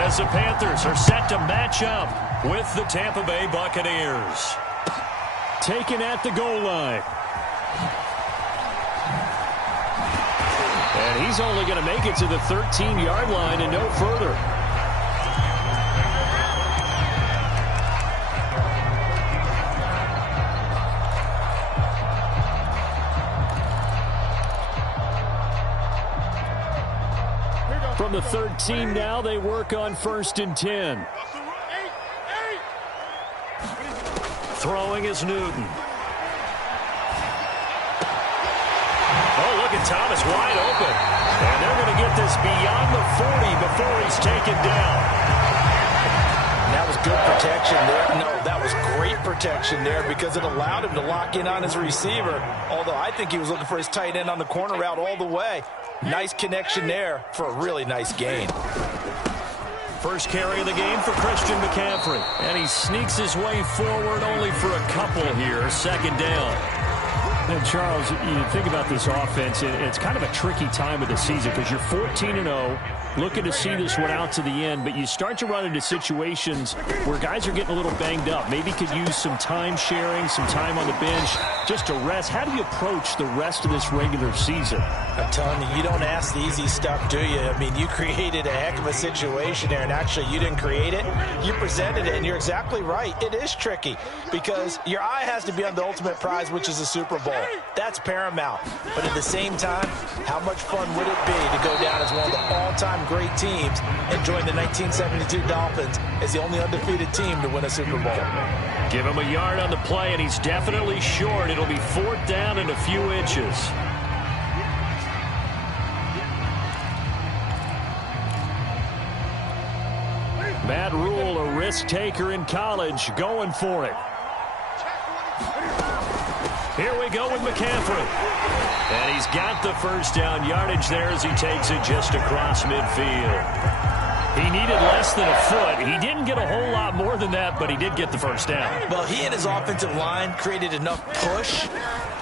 As the Panthers are set to match up with the Tampa Bay Buccaneers. Taken at the goal line. And he's only going to make it to the 13-yard line and no further. From the 13 now, they work on 1st and 10. Throwing is Newton. Oh, look at Thomas wide open. And they're going to get this beyond the 40 before he's taken down. That was good protection there. No, that was great protection there because it allowed him to lock in on his receiver. Although I think he was looking for his tight end on the corner route all the way. Nice connection there for a really nice gain. First carry of the game for Christian McCaffrey. And he sneaks his way forward only for a couple here. 2nd down. And Charles, you think about this offense, it's kind of a tricky time of the season because you're 14-0, looking to see this one out to the end, but you start to run into situations where guys are getting a little banged up. Maybe could use some time sharing, some time on the bench just to rest. How do you approach the rest of this regular season? I'm telling you, you don't ask the easy stuff, do you? I mean, you created a heck of a situation there, and actually you didn't create it. You presented it, and you're exactly right. It is tricky because your eye has to be on the ultimate prize, which is the Super Bowl. That's paramount. But at the same time, how much fun would it be to go down as one of the all-time great teams and join the 1972 Dolphins as the only undefeated team to win a Super Bowl? Give him a yard on the play, and he's definitely short. It'll be 4th down and a few inches. Matt Rule, a risk taker in college, going for it. Here we go with McCaffrey. And he's got the 1st down yardage there as he takes it just across midfield. He needed less than a foot. He didn't get a whole lot more than that, but he did get the 1st down. Well, he and his offensive line created enough push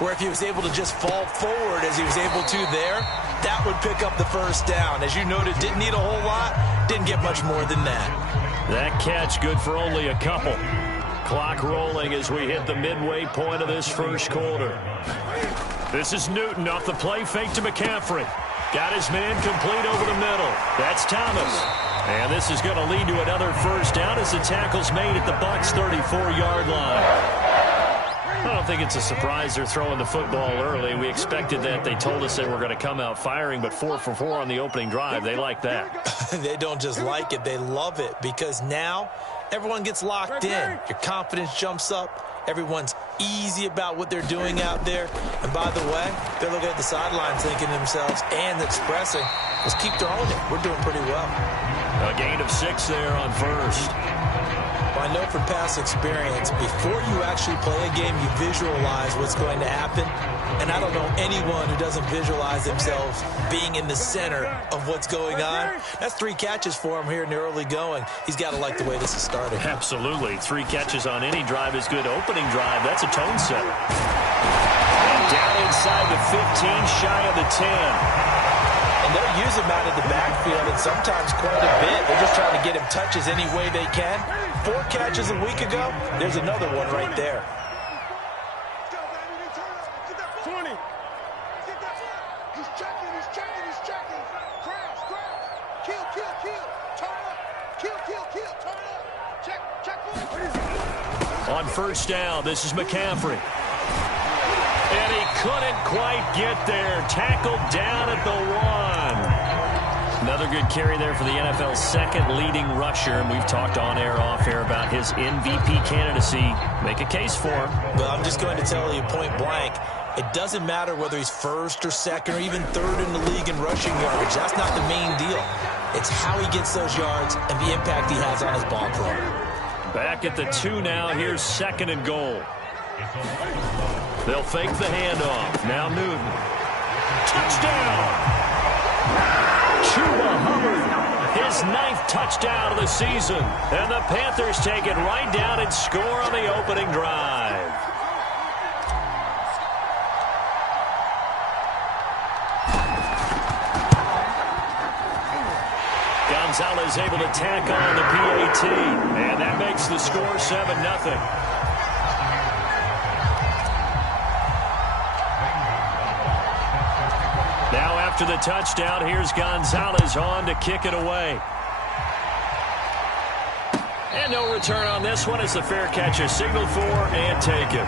where if he was able to just fall forward as he was able to there, that would pick up the 1st down. As you noted, didn't need a whole lot, didn't get much more than that. That catch good for only a couple. Clock rolling as we hit the midway point of this 1st quarter. This is Newton off the play fake to McCaffrey. Got his man complete over the middle. That's Thomas. And this is going to lead to another 1st down as the tackle's made at the Bucs' 34-yard line. I don't think it's a surprise they're throwing the football early. We expected that. They told us they were going to come out firing, but 4 for 4 on the opening drive. They like that. They don't just like it. They love it because now everyone gets locked in. Your confidence jumps up. Everyone's easy about what they're doing out there. And by the way, they're looking at the sidelines thinking to themselves and expressing, let's keep throwing it. We're doing pretty well. A gain of 6 there on 1st. Well, I know from past experience, before you actually play a game, you visualize what's going to happen. And I don't know anyone who doesn't visualize themselves being in the center of what's going on. That's 3 catches for him here in the early going. He's got to like the way this is starting. Absolutely. 3 catches on any drive is good. Opening drive, that's a tone setter. And down inside the 15, shy of the 10. And they'll use him out of the backfield and sometimes quite a bit. They're just trying to get him touches any way they can. 4 catches a week ago. There's another one right there. On 1st down, this is McCaffrey. And he couldn't quite get there. Tackled down at the 1. Another good carry there for the NFL's 2nd leading rusher. And we've talked on air, off air about his MVP candidacy. Make a case for him. Well, I'm just going to tell you point blank. It doesn't matter whether he's 1st or 2nd or even 3rd in the league in rushing yardage. That's not the main deal. It's how he gets those yards and the impact he has on his ball club. Back at the 2 now. Here's 2nd and goal. They'll fake the handoff. Now Newton. Touchdown! Chuba Hubbard. His 9th touchdown of the season. And the Panthers take it right down and score on the opening drive. Gonzalez able to tack on the PAT. And that makes the score 7-0. Now after the touchdown, here's Gonzalez on to kick it away. And no return on this one as the fair catch is signaled for and taken.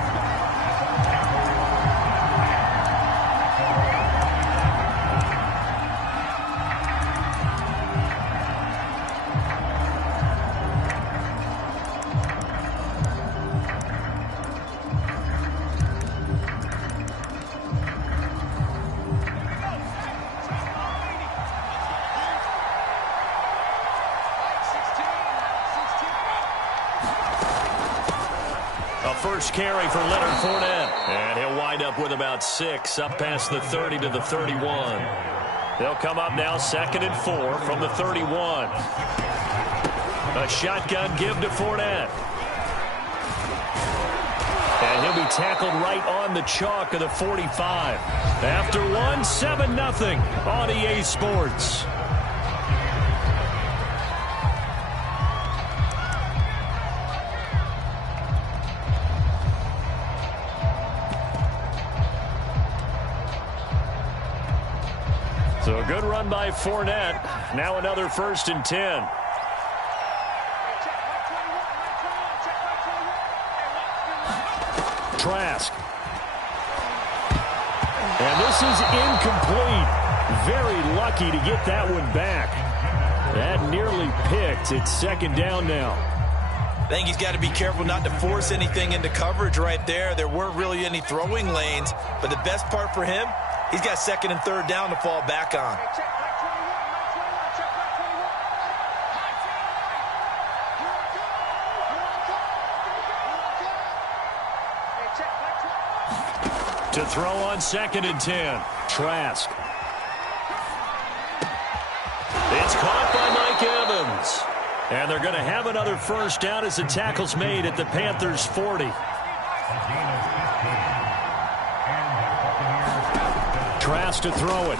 First carry for Leonard Fournette. And he'll wind up with about 6 up past the 30 to the 31. They'll come up now 2nd and 4 from the 31. A shotgun give to Fournette. And he'll be tackled right on the chalk of the 45. After one, 7-0 on EA Sports. So a good run by Fournette. Now another 1st and 10. Trask. And this is incomplete. Very lucky to get that one back. That nearly picked. It's 2nd down now. I think he's got to be careful not to force anything into coverage right there. There weren't really any throwing lanes. But the best part for him, he's got 2nd and 3rd down to fall back on. To throw on 2nd and 10. Trask. It's caught by Mike Evans. And they're going to have another 1st down as the tackle's made at the Panthers' 40. Trask to throw it.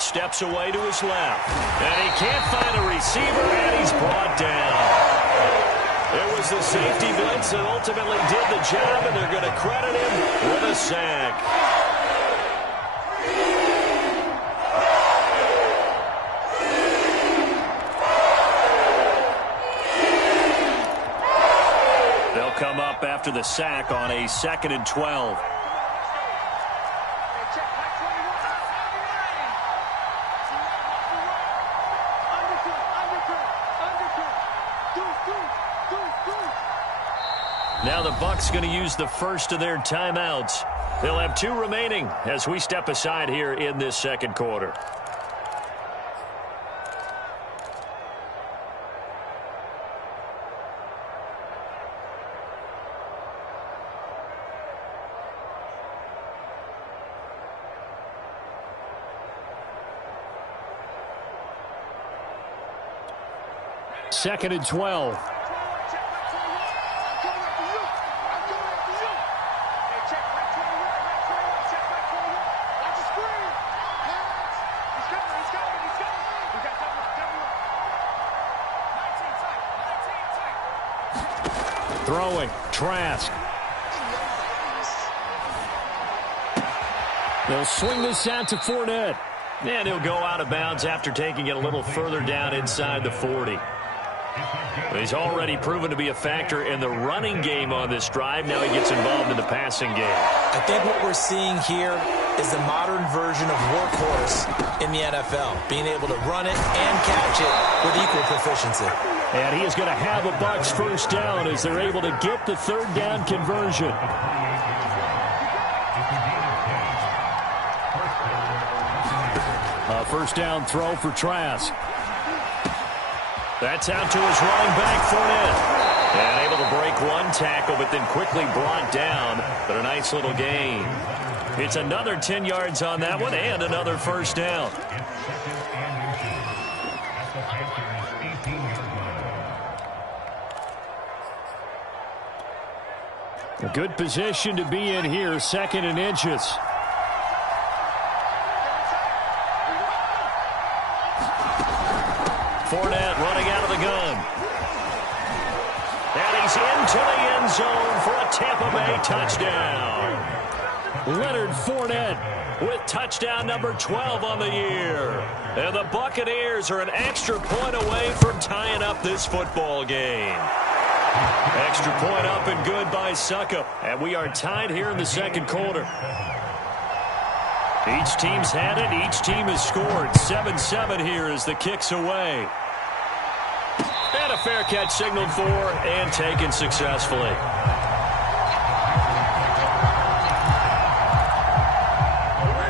Steps away to his left. And he can't find a receiver, and he's brought down. It was the safety blitz that ultimately did the job, and they're going to credit him with a sack. They'll come up after the sack on a 2nd and 12. Now the Bucs going to use the first of their timeouts. They'll have 2 remaining as we step aside here in this 2nd quarter. Second and 12. Throwing, Trask. They'll swing this out to Fournette. And he'll go out of bounds after taking it a little further down inside the 40. He's already proven to be a factor in the running game on this drive. Now he gets involved in the passing game. I think what we're seeing here is the modern version of workhorse in the NFL, being able to run it and catch it with equal proficiency. And he is going to have a Bucs 1st down as they're able to get the 3rd down conversion. A 1st down throw for Trask. That's out to his running back, Fournette. And able to break one tackle, but then quickly brought down. But a nice little gain. It's another 10 yards on that one and another 1st down. A good position to be in here, 2nd and inches. Fournette running out of the gun. And he's into the end zone for a Tampa Bay touchdown. Leonard Fournette with touchdown number 12 on the year. And the Buccaneers are an extra point away from tying up this football game. Extra point up and good by Succop. And we are tied here in the second quarter. Each team's had it. Each team has scored. 7-7 here as the kick's away. And a fair catch signaled for and taken successfully.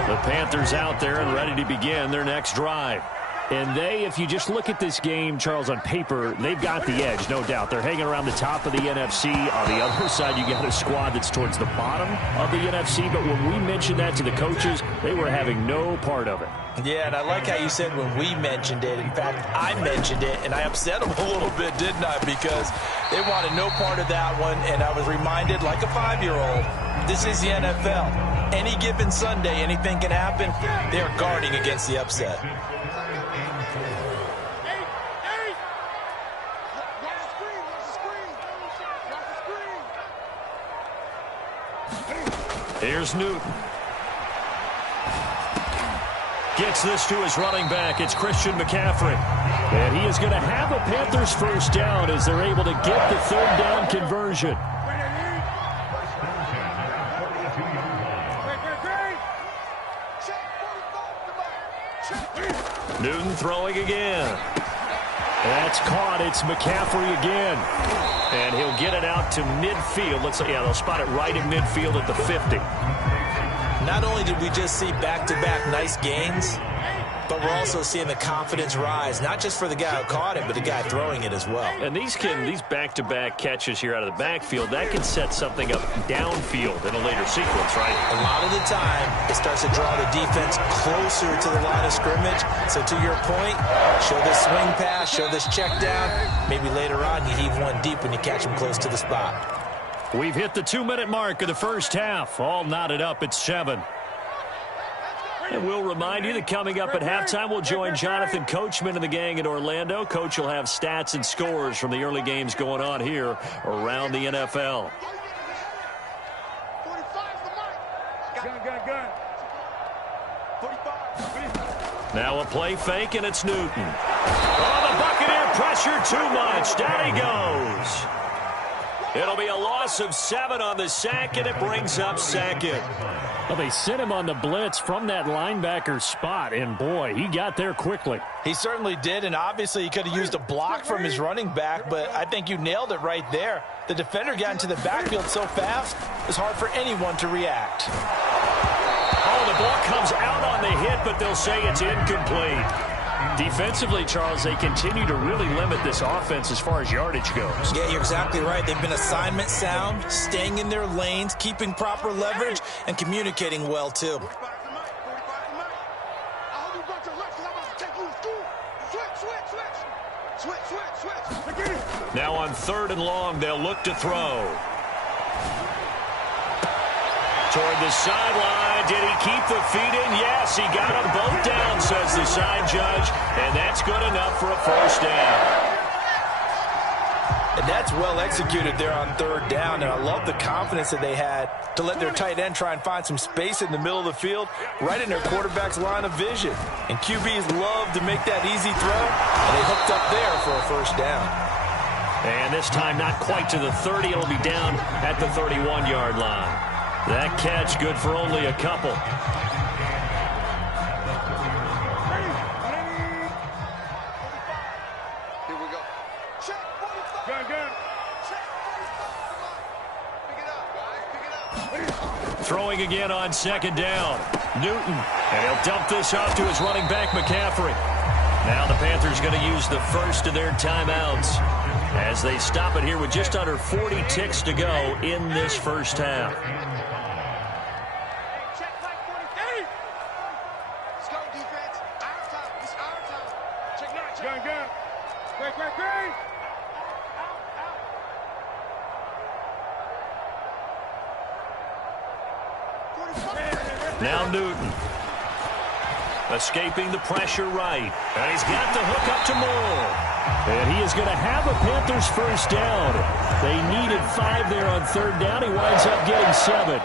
The Panthers out there and ready to begin their next drive. And if you just look at this game, Charles, on paper, they've got the edge, no doubt. They're hanging around the top of the NFC. On the other side, you got a squad that's towards the bottom of the NFC. But when we mentioned that to the coaches, they were having no part of it. Yeah, and I like how you said when we mentioned it. In fact, I mentioned it, and I upset them a little bit, didn't I? Because they wanted no part of that one, and I was reminded, like a 5-year-old, this is the NFL. Any given Sunday, anything can happen. They're guarding against the upset. Here's Newton. Gets this to his running back. It's Christian McCaffrey. And he is going to have a Panthers first down as they're able to get the third down conversion. Newton throwing again. That's caught. It's McCaffrey again. And he'll get it out to midfield. They'll spot it right in midfield at the 50. Not only did we just see back-to-back nice gains, but we're also seeing the confidence rise, not just for the guy who caught it, but the guy throwing it as well. And these back-to-back catches here out of the backfield, that can set something up downfield in a later sequence, right? A lot of the time, it starts to draw the defense closer to the line of scrimmage. So to your point, show this swing pass, show this check down. Maybe later on you heave one deep when you catch him close to the spot. We've hit the 2-minute mark of the first half. All knotted up at 7. And we'll remind you that coming up at halftime, we'll join Jonathan Coachman and the gang in Orlando. Coach will have stats and scores from the early games going on here around the NFL. Now a play fake, and it's Newton. Oh, the Buccaneer pressure too much. Down he goes. It'll be a loss of 7 on the sack, and it brings up second. Well, they sent him on the blitz from that linebacker spot, and boy, he got there quickly. He certainly did, and obviously he could have used a block from his running back, but I think you nailed it right there. The defender got into the backfield so fast, it was hard for anyone to react. Oh, the ball comes out on the hit, but they'll say it's incomplete. Defensively, Charles, they continue to really limit this offense as far as yardage goes. Yeah, you're exactly right. They've been assignment sound, staying in their lanes, keeping proper leverage, and communicating well, too. Now on 3rd and long, they'll look to throw. Toward the sideline. Did he keep the feet in? Yes, he got them both down, says the side judge. And that's good enough for a first down. And that's well executed there on 3rd down. And I love the confidence that they had to let their tight end try and find some space in the middle of the field, right in their quarterback's line of vision. And QBs love to make that easy throw, and they hooked up there for a first down. And this time not quite to the 30. It'll be down at the 31-yard line. That catch good for only a couple. Here we go. Check 45. Gun. Check 45. Pick it up, guys. Pick it up. Throwing again on 2nd down. Newton. And he'll dump this off to his running back, McCaffrey. Now the Panthers going to use the first of their timeouts as they stop it here with just under 40 ticks to go in this first half. Now Newton. Escaping the pressure right. And he's got the hook up to Moore. And he is going to have a Panthers first down. They needed 5 there on 3rd down. He winds up getting 7.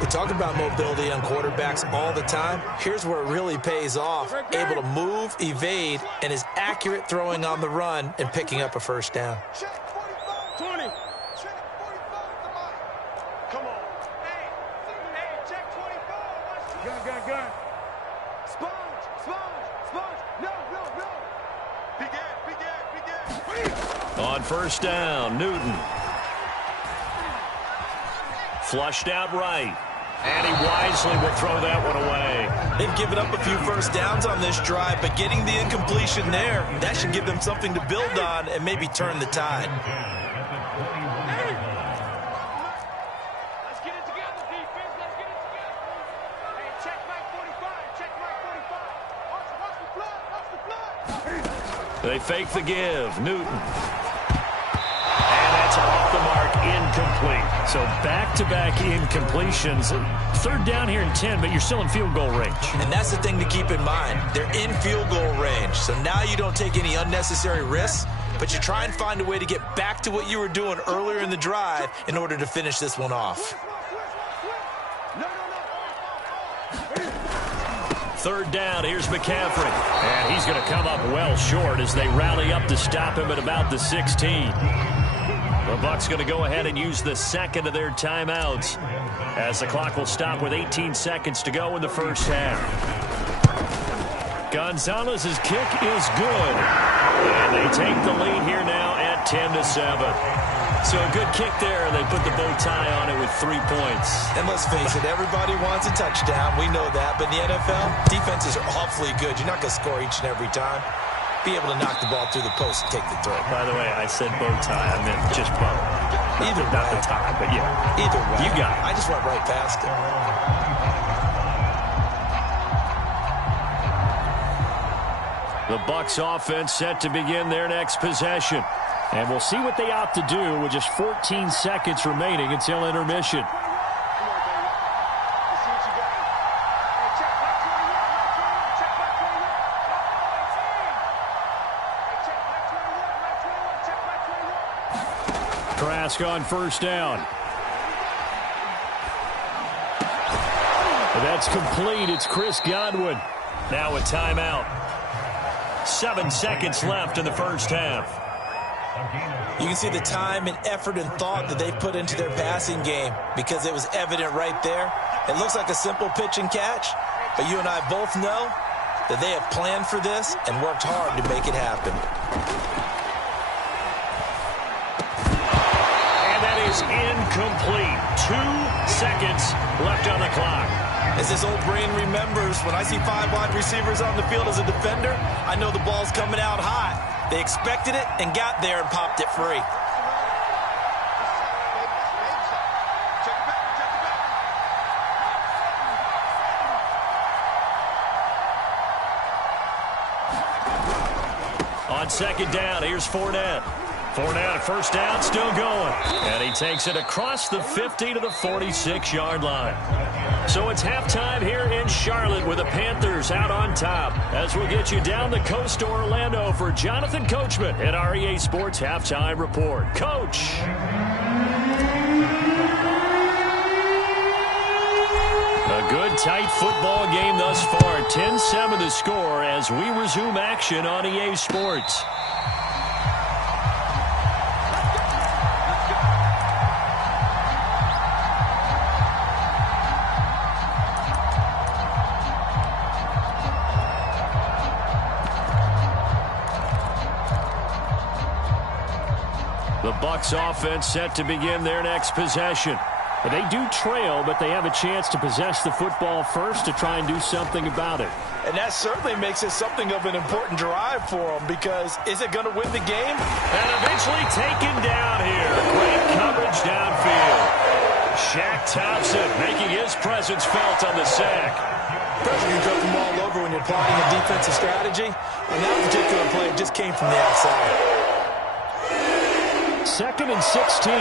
We talk about mobility on quarterbacks all the time. Here's where it really pays off. Able to move, evade, and is accurate throwing on the run and picking up a first down. Check 45. 20. Check 45. Come on. Hey, check 25. Gun. Sponge. No. Begin. On first down, Newton. Flushed out right. And he wisely will throw that one away. They've given up a few first downs on this drive, but getting the incompletion there, that should give them something to build on and maybe turn the tide. Let's get it together, defense. Let's get it together. Hey, check back 45. Check back 45. Watch the blood. They fake the give. Newton. And that's off the mark, incomplete. So back-to-back incompletions. 3rd down here and 10, but you're still in field goal range. And that's the thing to keep in mind. They're in field goal range, so now you don't take any unnecessary risks, but you try and find a way to get back to what you were doing earlier in the drive in order to finish this one off. 3rd down, here's McCaffrey. And he's going to come up well short as they rally up to stop him at about the 16. The Bucs going to go ahead and use the second of their timeouts as the clock will stop with 18 seconds to go in the first half. Gonzalez's kick is good. And they take the lead here now at 10-7. So a good kick there. They put the bow tie on it with 3 points. And let's face it, everybody wants a touchdown. We know that. But in the NFL, defenses are awfully good. You're not going to score each and every time. Be able to knock the ball through the post and take the throw. By the way, I said bow tie. I meant just bow. Either Not way. the tie, but yeah. Either way. You got it. I just went right past it. The Bucs offense set to begin their next possession. And we'll see what they opt to do with just 14 seconds remaining until intermission. Trask on first down. That's complete. It's Chris Godwin. Now a timeout. 7 seconds left in the first half. You can see the time and effort and thought that they put into their passing game because it was evident right there. It looks like a simple pitch and catch, but you and I both know that they have planned for this and worked hard to make it happen. And that is incomplete. 2 seconds left on the clock. As this old brain remembers, when I see 5 wide receivers on the field as a defender, I know the ball's coming out hot. They expected it and got there and popped it free. On second down, here's Fournette. Fournette, first down, still going. And he takes it across the 50 to the 46-yard line. So it's halftime here in Charlotte with the Panthers out on top. As we'll get you down the coast to Orlando for Jonathan Coachman at our EA Sports Halftime Report. Coach. A good, tight football game thus far. 10-7 the score as we resume action on EA Sports. The Bucs offense set to begin their next possession. They do trail, but they have a chance to possess the football first to try and do something about it. And that certainly makes it something of an important drive for them because is it going to win the game? And eventually taken down here. Great coverage downfield. Shaq Thompson making his presence felt on the sack. Pressure can come from all over when you're plotting a defensive strategy. On that particular play, it just came from the outside. 2nd and 16.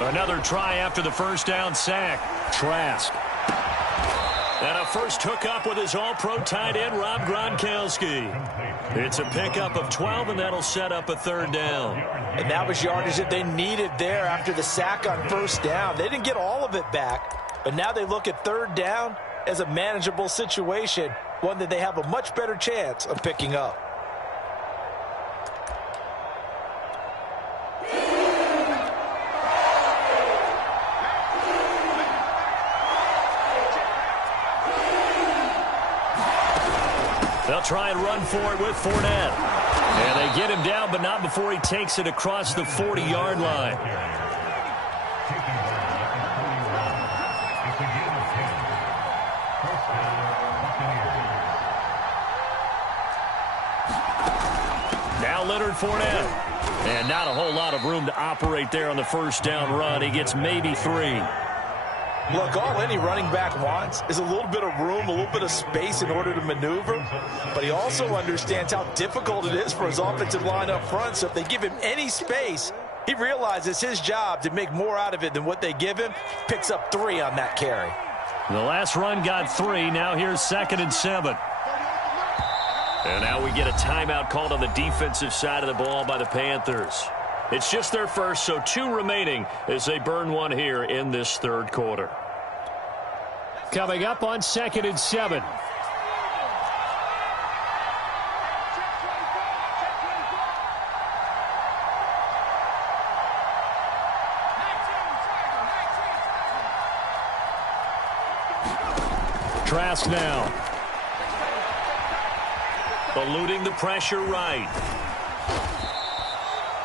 Another try after the first down sack. Trask. And a first hookup with his all-pro tight end, Rob Gronkowski. It's a pickup of 12, and that'll set up a third down. And that was yardage that they needed there after the sack on first down. They didn't get all of it back, but now they look at third down as a manageable situation, one that they have a much better chance of picking up. They'll try and run for it with Fournette. And they get him down, but not before he takes it across the 40-yard line. Now Leonard Fournette. And not a whole lot of room to operate there on the first down run. He gets maybe 3. Look, all any running back wants is a little bit of room, a little bit of space in order to maneuver. But he also understands how difficult it is for his offensive line up front. So if they give him any space, he realizes his job to make more out of it than what they give him. Picks up 3 on that carry. The last run got 3. Now here's 2nd and 7. And now we get a timeout called on the defensive side of the ball by the Panthers. It's just their first, so 2 remaining as they burn one here in this third quarter. Coming up on 2nd and 7. Trask now. Eluding the pressure right.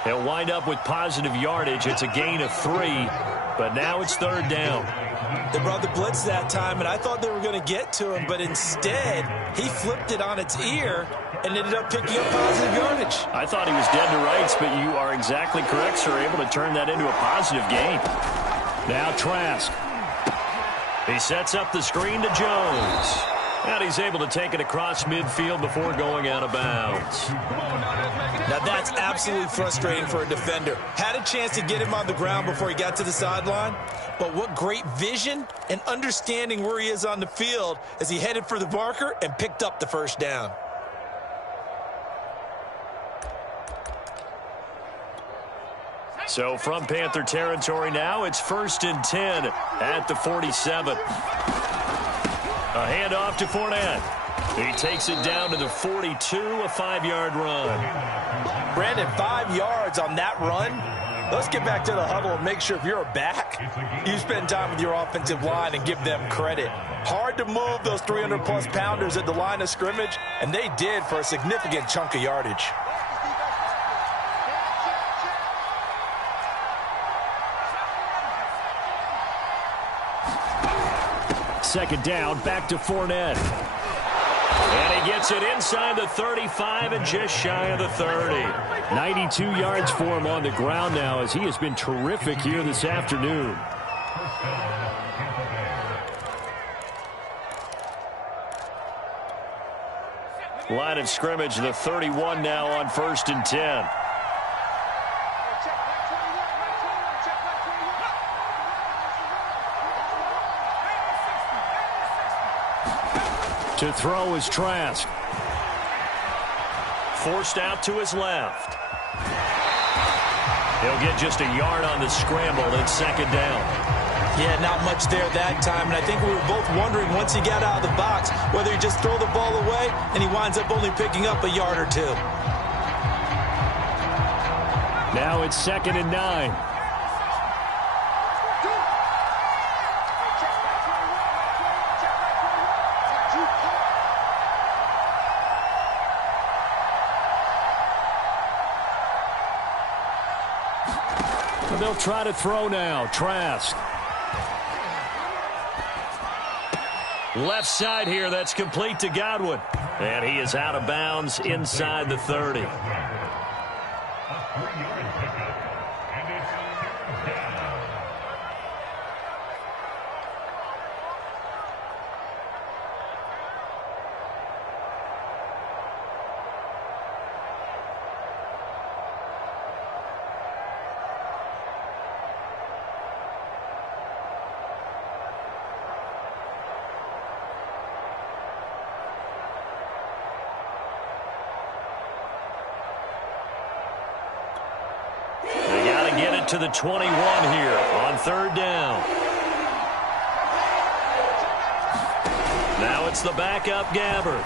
He'll wind up with positive yardage. It's a gain of 3, but now it's third down. They brought the blitz that time, and I thought they were going to get to him, but instead, he flipped it on its ear and ended up picking up positive yardage. I thought he was dead to rights, but you are exactly correct, sir. Able to turn that into a positive gain. Now Trask. He sets up the screen to Jones. And he's able to take it across midfield before going out of bounds. Now that's absolutely frustrating for a defender. Had a chance to get him on the ground before he got to the sideline, but what great vision and understanding where he is on the field as he headed for the marker and picked up the first down. So from Panther territory now, it's 1st and 10 at the 47. A handoff to Fournette. He takes it down to the 42, a 5-yard run. Brandon, 5 yards on that run. Let's get back to the huddle and make sure if you're a back, you spend time with your offensive line and give them credit. Hard to move those 300-plus pounders at the line of scrimmage, and they did for a significant chunk of yardage. Second down, back to Fournette. And he gets it inside the 35 and just shy of the 30. 92 yards for him on the ground now as he has been terrific here this afternoon. Line of scrimmage, the 31 now on 1st and 10. To throw is Trask. Forced out to his left. He'll get just a yard on the scramble. It's 2nd down. Yeah, not much there that time, and I think we were both wondering once he got out of the box whether he just throw the ball away and he winds up only picking up a yard or 2. Now it's 2nd and 9. They'll try to throw now. Trask. Left side here, that's complete to Godwin. And he is out of bounds inside the 30. it to the 21 here on third down. Now it's the backup Gabbert.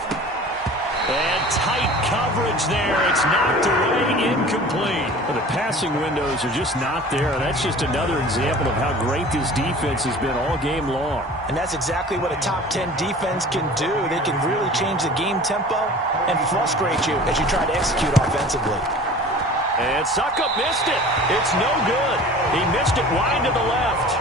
And tight coverage there. It's knocked away, incomplete. Well, the passing windows are just not there. That's just another example of how great this defense has been all game long. And that's exactly what a top 10 defense can do. They can really change the game tempo and frustrate you as you try to execute offensively. And Succop missed it. It's no good. He missed it wide to the left.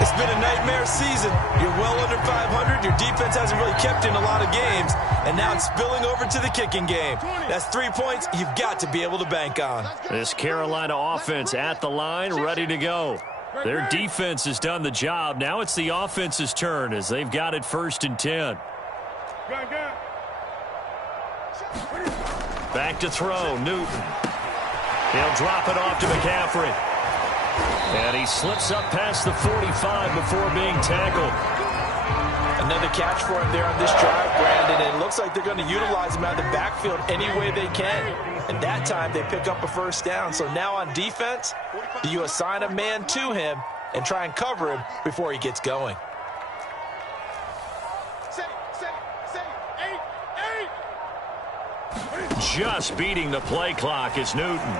It's been a nightmare season. You're well under 500. Your defense hasn't really kept you in a lot of games. And now it's spilling over to the kicking game. That's 3 points you've got to be able to bank on. This Carolina offense at the line, ready to go. Their defense has done the job. Now it's the offense's turn as they've got it 1st and 10. Back to throw, Newton. He'll drop it off to McCaffrey. And he slips up past the 45 before being tackled. Another catch for him there on this drive, Brandon. And it looks like they're going to utilize him out of the backfield any way they can. And that time they pick up a 1st down. So now on defense, do you assign a man to him and try and cover him before he gets going? Just beating the play clock is Newton.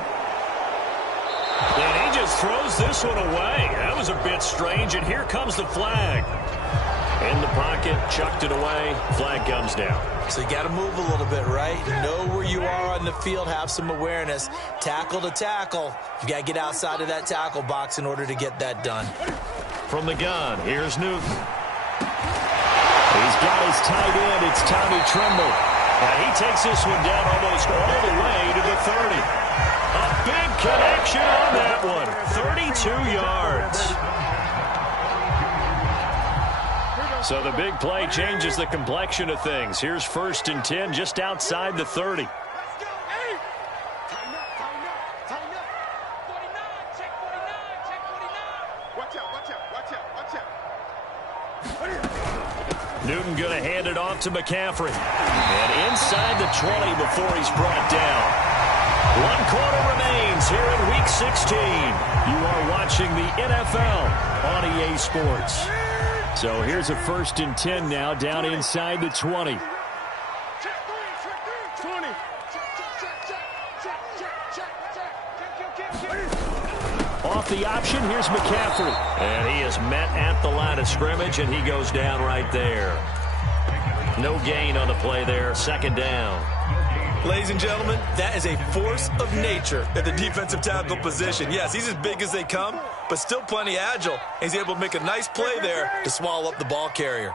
And he just throws this one away. That was a bit strange, and here comes the flag. In the pocket, chucked it away, flag comes down. So you got to move a little bit, right? Know where you are on the field, have some awareness. Tackle to tackle. You got to get outside of that tackle box in order to get that done. From the gun, here's Newton. He's got his tight end, it's Tommy Tremble. And he takes this one down almost all the way to the 30. A big connection on that one. 32 yards. So the big play changes the complexion of things. Here's 1st and 10 just outside the 30. Newton going to hand it off to McCaffrey. And inside the 20 before he's brought down. 1 quarter remains here in Week 16. You are watching the NFL on EA Sports. So here's a 1st and 10 now down inside the 20. Off the option, here's McCaffrey. And he is met at the line of scrimmage, and he goes down right there. No gain on the play there, 2nd down. Ladies and gentlemen, that is a force of nature at the defensive tackle position. Yes, he's as big as they come, but still plenty agile. He's able to make a nice play there to swallow up the ball carrier.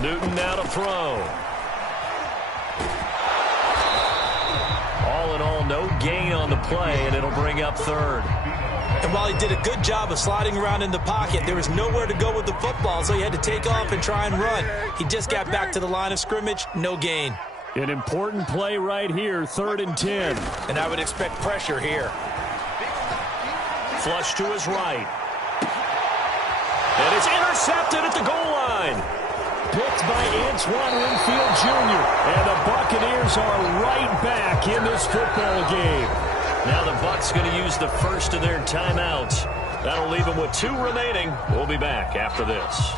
Newton now to throw. All in all, no gain on the play, and it'll bring up 3rd. And while he did a good job of sliding around in the pocket, there was nowhere to go with the football, so he had to take off and try and run. He just got back to the line of scrimmage, no gain. An important play right here, 3rd and 10. And I would expect pressure here. Flush to his right. And it's intercepted at the goal line. Picked by Antoine Winfield Jr. And the Buccaneers are right back in this football game. Now the Bucs going to use the first of their timeouts. That'll leave them with 2 remaining. We'll be back after this.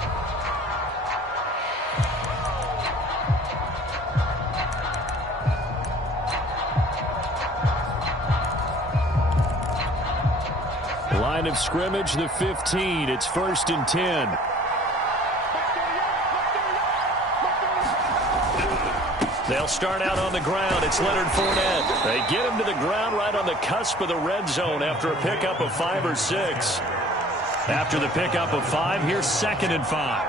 Line of scrimmage, the 15. It's 1st and 10. They'll start out on the ground. It's Leonard Fournette. They get him to the ground right on the cusp of the red zone after a pickup of 5 or 6. After the pickup of 5, here's 2nd and 5.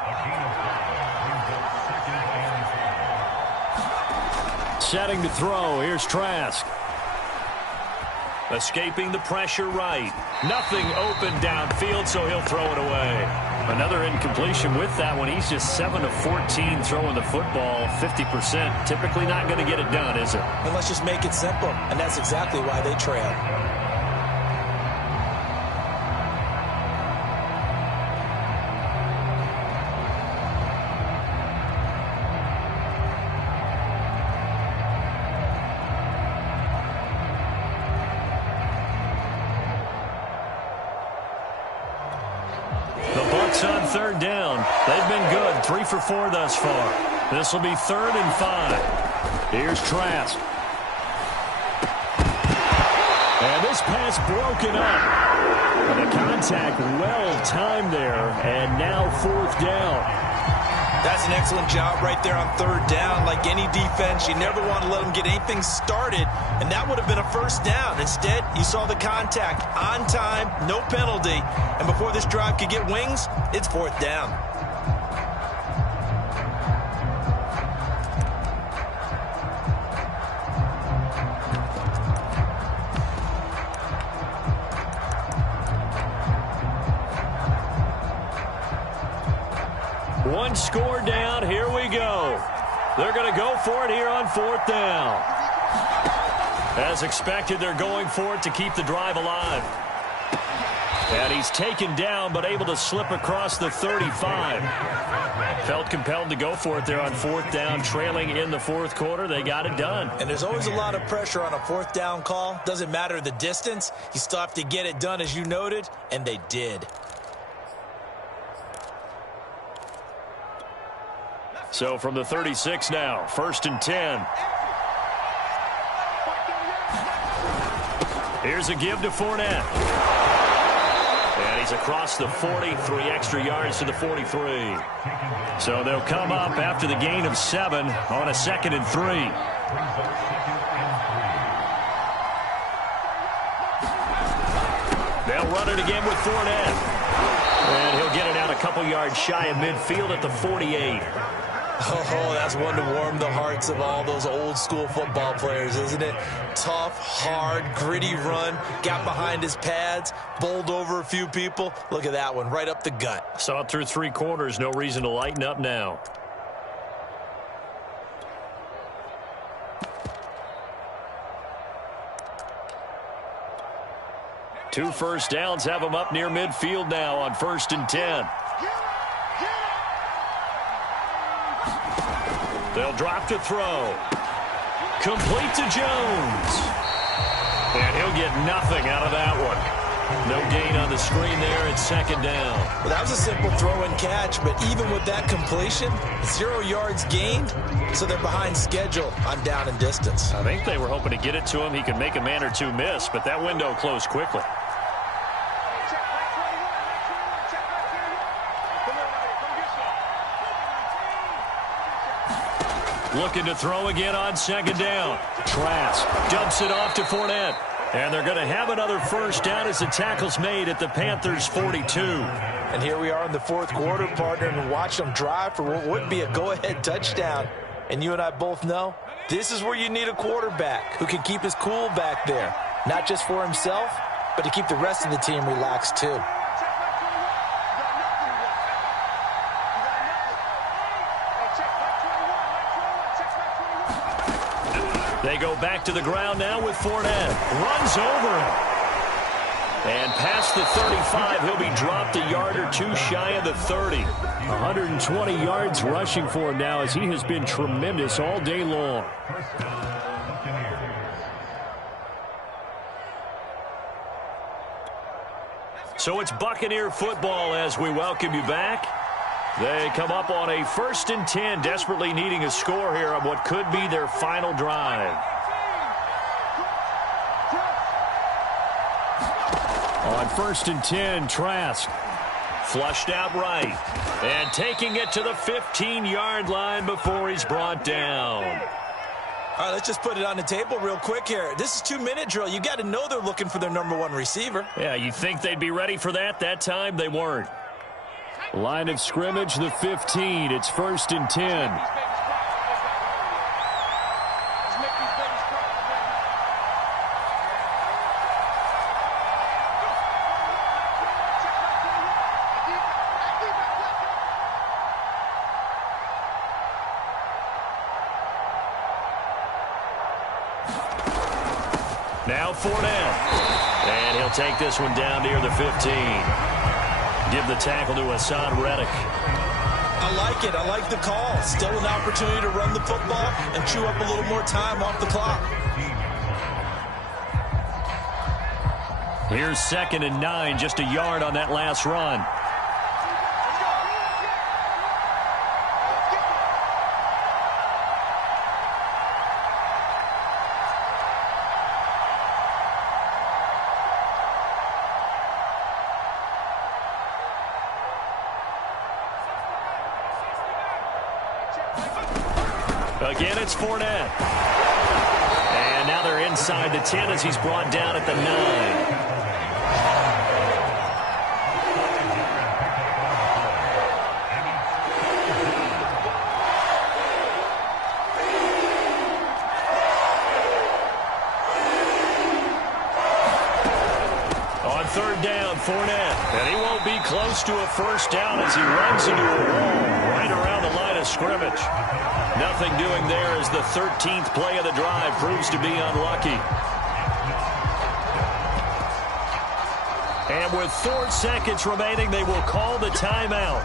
Setting to throw. Here's Trask. Escaping the pressure right. Nothing open downfield, so he'll throw it away. Another incompletion with that one. He's just 7 of 14 throwing the football, 50%. Typically not going to get it done, is it? And let's just make it simple, and that's exactly why they trail. third down. They've been good, 3 for 4 thus far. This will be 3rd and 5. Here's Trask. And this pass broken up. And the contact well timed there, and now 4th down. That's an excellent job right there on 3rd down. Like any defense, you never want to let them get anything started, and that would have been a 1st down. Instead, you saw the contact on time, no penalty, and before this drive could get wings, it's 4th down. One score down. Here we go. They're going to go for it here on 4th down. As expected, they're going for it to keep the drive alive. And he's taken down, but able to slip across the 35. Felt compelled to go for it there on 4th down, trailing in the 4th quarter. They got it done. And there's always a lot of pressure on a 4th down call. Doesn't matter the distance. You still have to get it done, as you noted, and they did. So from the 36 now, 1st and 10. Here's a give to Fournette. And he's across the 40, 3 extra yards to the 43. So they'll come up after the gain of 7 on a 2nd and 3. They'll run it again with Fournette. And he'll get it out a couple yards shy of midfield at the 48. Oh, that's one to warm the hearts of all those old-school football players, isn't it? Tough, hard, gritty run, got behind his pads, bowled over a few people. Look at that one, right up the gut. Saw it through 3 quarters, no reason to lighten up now. Two first downs have him up near midfield now on 1st and 10. They'll drop to throw. Complete to Jones. And he'll get nothing out of that one. No gain on the screen there. It's 2nd down. Well, that was a simple throw and catch, but even with that completion, 0 yards gained, so they're behind schedule on down and distance. I think they were hoping to get it to him. He could make a man or two miss, but that window closed quickly. Looking to throw again on 2nd down. Trask dumps it off to Fournette. And they're going to have another 1st down as the tackle's made at the Panthers' 42. And here we are in the 4th quarter, partner, and watch them drive for what would be a go-ahead touchdown. And you and I both know this is where you need a quarterback who can keep his cool back there. Not just for himself, but to keep the rest of the team relaxed too. They go back to the ground now with Fournette. Runs over him. And past the 35, he'll be dropped a yard or two shy of the 30. 120 yards rushing for him now as he has been tremendous all day long. So it's Buccaneer football as we welcome you back. They come up on a 1st and 10, desperately needing a score here on what could be their final drive. On 1st and 10, Trask flushed out right. And taking it to the 15-yard line before he's brought down. All right, let's just put it on the table real quick here. This is 2-minute drill. You got to know they're looking for their #1 receiver. Yeah, you think they'd be ready for that? That time they weren't. Line of scrimmage, the 15. It's 1st and 10. Now Fournette. And he'll take this one down near the 15. Give the tackle to Hassan Reddick. I like it. I like the call. Still an opportunity to run the football and chew up a little more time off the clock. Here's 2nd and 9, just a yard on that last run. Again, it's Fournette. And now they're inside the 10 as he's brought down at the 9. Third down, Fournette. And he won't be close to a first down as he runs into a wall right around the line of scrimmage. Nothing doing there as the 13th play of the drive proves to be unlucky. And with 4 seconds remaining, they will call the timeout.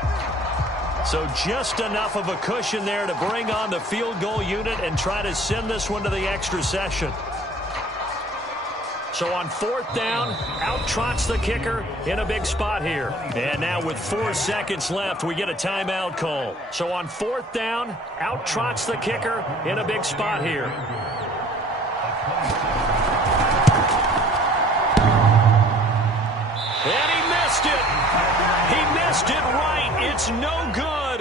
So just enough of a cushion there to bring on the field goal unit and try to send this one to the extra session. So on 4th down, out trots the kicker in a big spot here. And now with 4 seconds left, we get a timeout call. So on 4th down, out trots the kicker in a big spot here. And he missed it. He missed it right. It's no good.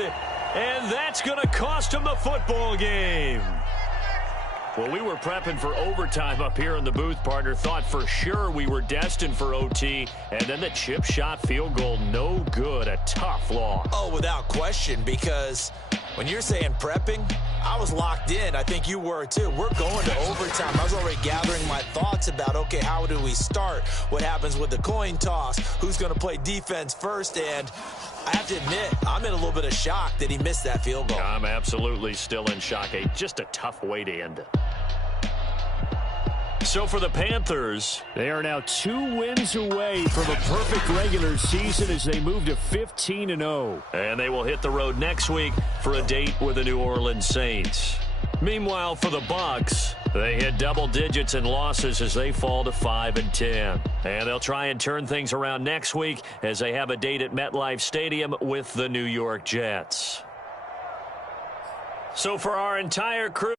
And that's going to cost him the football game. Well, we were prepping for overtime up here in the booth, partner. Thought for sure we were destined for OT. And then the chip shot field goal, no good. A tough loss. Oh, without question, because when you're saying prepping, I was locked in. I think you were too. We're going to overtime. I was already gathering my thoughts about, okay, how do we start? What happens with the coin toss? Who's going to play defense first? And I have to admit, I'm in a little bit of shock that he missed that field goal. I'm absolutely still in shock. Just a tough way to end it. So for the Panthers, they are now 2 wins away from a perfect regular season as they move to 15-0. And they will hit the road next week for a date with the New Orleans Saints. Meanwhile, for the Bucs, they hit double digits in losses as they fall to 5-10. And they'll try and turn things around next week as they have a date at MetLife Stadium with the New York Jets. So for our entire crew,